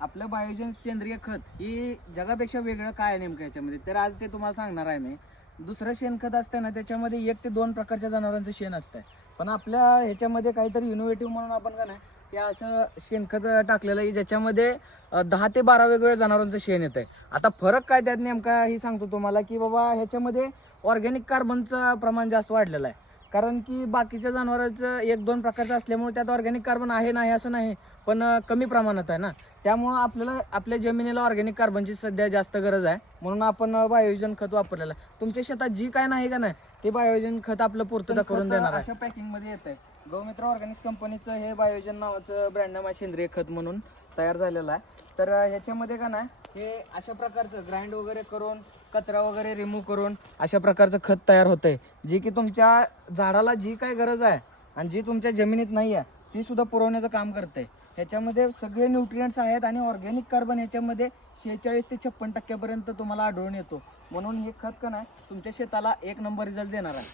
आपलं बायोजन सेंद्रिय खत ही जगापेक्षा वेगळं काय आहे नेमकं याच्यामध्ये, तर आज ते तुम्हाला सांगणार आहे मी. दुसरं शेणखत असतं ना, त्याच्यामध्ये 1 ते 2 प्रकारच्या जनावरांचं शेण असतं. पण आपल्या ह्याच्यामध्ये काहीतरी इनोव्हेटिव्ह म्हणून आपण का नाही की असं शेणखत टाकलेलं आहे ज्याच्यामध्ये 10 ते 12 वेगवेगळ्या जनावरांचं शेण येत आहे. आता फरक काय त्यात नेमका ही सांगतो तुम्हाला की बाबा ह्याच्यामध्ये ऑर्गॅनिक कार्बनचं प्रमाण जास्त वाढलेलं आहे. कारण की बाकीच्या जनावरांचं 1-2 प्रकारचं असल्यामुळे त्यात ऑर्गॅनिक कार्बन आहे नाही असं नाही, पण कमी प्रमाणात आहे ना. त्यामुळं आपल्याला आपल्या जमिनीला ऑर्गॅनिक कार्बनची सध्या जास्त गरज आहे, म्हणून आपण बायोजन खत वापरलेलं आहे. तुमच्या शेतात जी काय नाही का नाही ते बायोजन खत आपलं पूर्तता करून देणार आहे. अशा पॅकिंगमध्ये येत आहे. गौमित्र ऑर्गॅनिक्स कंपनीचं हे बायोजन नावाचं ब्रँड नाव आहे सेंद्रिय खत म्हणून तयार झालेलं आहे. तर ह्याच्यामध्ये का नाही हे अशा प्रकारचं ग्राइंड वगैरे करून कचरा वगैरे रिमूव्ह करून अशा प्रकारचं खत तयार होतंय, जे की तुमच्या झाडाला जी काय गरज आहे आणि जी तुमच्या जमिनीत नाही आहे ती सुद्धा पुरवण्याचं काम करतंय. ह्याच्यामध्ये सगळे न्यूट्रिएंट्स आहेत आणि ऑर्गॅनिक कार्बन ह्याच्यामध्ये 46 ते 56% तुम्हाला आढळून येतो. म्हणून हे खत का नाही तुमच्या शेताला 1 नंबर रिझल्ट देणार आहे.